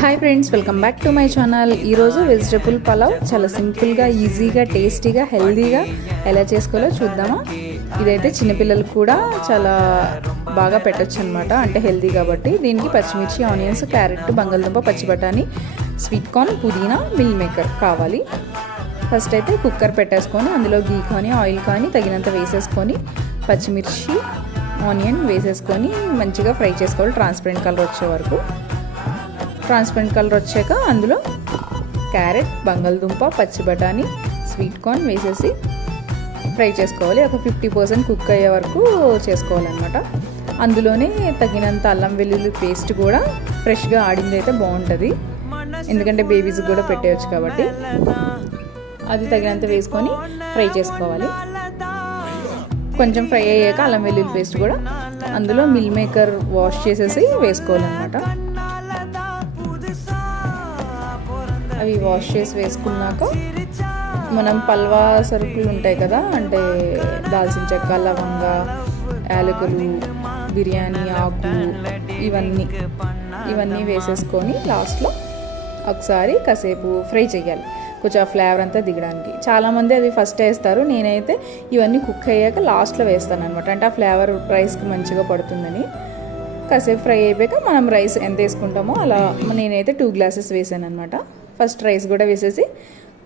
Hi friends, welcome back to my channel. ఈరోజు vegetable pulao చాలా సింపుల్గా, ఈజీగా, టేస్టీగా, హెల్దీగా ఎలా చేసుకోవాలో చూద్దామా. ఇదైతే చిన్నపిల్లలు కూడా చాలా బాగా పెట్టచ్చు అనమాట, అంటే హెల్దీ కాబట్టి. దీనికి పచ్చిమిర్చి, ఆనియన్స్, క్యారెట్, బంగాళదుంప, పచ్చి బఠానీ, స్వీట్ కార్న్, పుదీనా, మిల్ మేకర్ కావాలి. ఫస్ట్ అయితే కుక్కర్ పెట్టేసుకొని అందులో గీ కానీ ఆయిల్ కానీ తగినంత వేసేసుకొని పచ్చిమిర్చి, ఆనియన్ వేసేసుకొని మంచిగా ఫ్రై చేసుకోవాలి ట్రాన్స్పరెంట్ కలర్ వచ్చే వరకు. ట్రాన్స్పరెంట్ కలర్ వచ్చాక అందులో క్యారెట్, బంగాళదుంప, పచ్చి బఠానీ, స్వీట్ కార్న్ వేసేసి ఫ్రై చేసుకోవాలి. ఒక 50% కుక్ అయ్యే వరకు చేసుకోవాలన్నమాట. అందులోనే తగినంత అల్లం వెల్లుల్లి పేస్ట్ కూడా ఫ్రెష్గా ఆడింది అయితే బాగుంటుంది, ఎందుకంటే బేబీస్కి కూడా పెట్టేయచ్చు కాబట్టి. అది తగినంత వేసుకొని ఫ్రై చేసుకోవాలి. కొంచెం ఫ్రై అయ్యాక అల్లం వెల్లుల్లి పేస్ట్ కూడా అందులో మిల్ మేకర్ వాష్ చేసేసి వేసుకోవాలన్నమాట. అవి వాష్ చేసి వేసుకున్నాక మనం పల్వా సరుకులు ఉంటాయి కదా, అంటే దాల్చిన చెక్క, లవంగ, యాలకులు, బిర్యానీ ఆకు, ఇవన్నీ వేసేసుకొని లాస్ట్లో ఒకసారి కాసేపు ఫ్రై చేయాలి, కొంచెం ఆ ఫ్లేవర్ అంతా దిగడానికి. చాలామంది అవి ఫస్ట్ వేస్తారు, నేనైతే ఇవన్నీ కుక్ అయ్యాక లాస్ట్లో వేస్తాను అనమాట, అంటే ఆ ఫ్లేవర్ రైస్కి మంచిగా పడుతుందని. కాసేపు ఫ్రై అయిపోయాక మనం రైస్ ఎంత వేసుకుంటామో అలా నేనైతే 2 గ్లాసెస్ వేసాను అనమాట. ఫస్ట్ రైస్ కూడా వేసేసి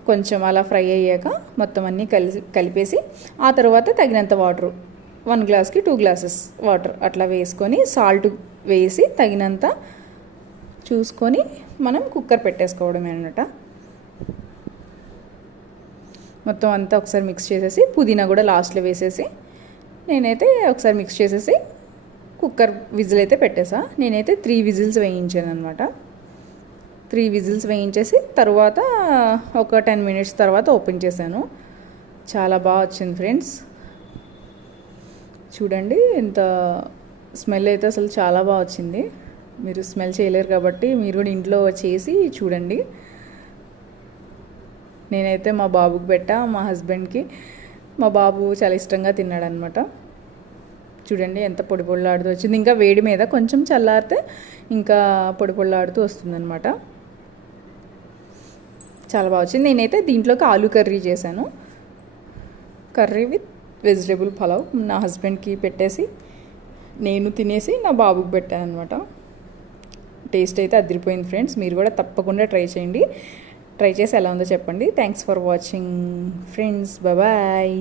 కొంచెం అలా ఫ్రై అయ్యాక మొత్తం అన్నీ కలిపేసి ఆ తర్వాత తగినంత వాటర్, 1 గ్లాస్కి 2 గ్లాసెస్ వాటర్ అట్లా వేసుకొని సాల్ట్ వేసి తగినంత చూసుకొని మనం కుక్కర్ పెట్టేసుకోవడమే అనమాట. మొత్తం అంతా ఒకసారి మిక్స్ చేసేసి పుదీనా కూడా లాస్ట్లో వేసేసి నేనైతే ఒకసారి మిక్స్ చేసేసి కుక్కర్ విజిల్ అయితే పెట్టేసా. నేనైతే 3 విజిల్స్ వేయించాను అనమాట. 3 విజిల్స్ వేయించేసి తర్వాత ఒక 10 మినిట్స్ తర్వాత ఓపెన్ చేశాను. చాలా బాగా వచ్చింది ఫ్రెండ్స్, చూడండి ఎంత స్మెల్ అయితే అసలు చాలా బాగా వచ్చింది. మీరు స్మెల్ చేయలేరు కాబట్టి మీరు కూడా ఇంట్లో చేసి చూడండి. నేనైతే మా బాబుకి పెట్టా, మా హస్బెండ్కి. మా బాబు చాలా ఇష్టంగా తిన్నాడు అనమాట. చూడండి ఎంత పొడి పొడిలాడుతూ వచ్చింది. ఇంకా వేడి మీద కొంచెం చల్లారితే ఇంకా పొడి పొడిలాడుతూ వస్తుందన్నమాట. చాలా బాగా వచ్చింది. నేనైతే దీంట్లోకి ఆలూ కర్రీ చేశాను, కర్రీ విత్ వెజిటేబుల్ పలావ్. నా హస్బెండ్కి పెట్టేసి నేను తినేసి నా బాబుకి పెట్టాను అనమాట. టేస్ట్ అయితే అదిరిపోయింది ఫ్రెండ్స్, మీరు కూడా తప్పకుండా ట్రై చేయండి. ట్రై చేసి ఎలా ఉందో చెప్పండి. Thanks for watching friends, bye.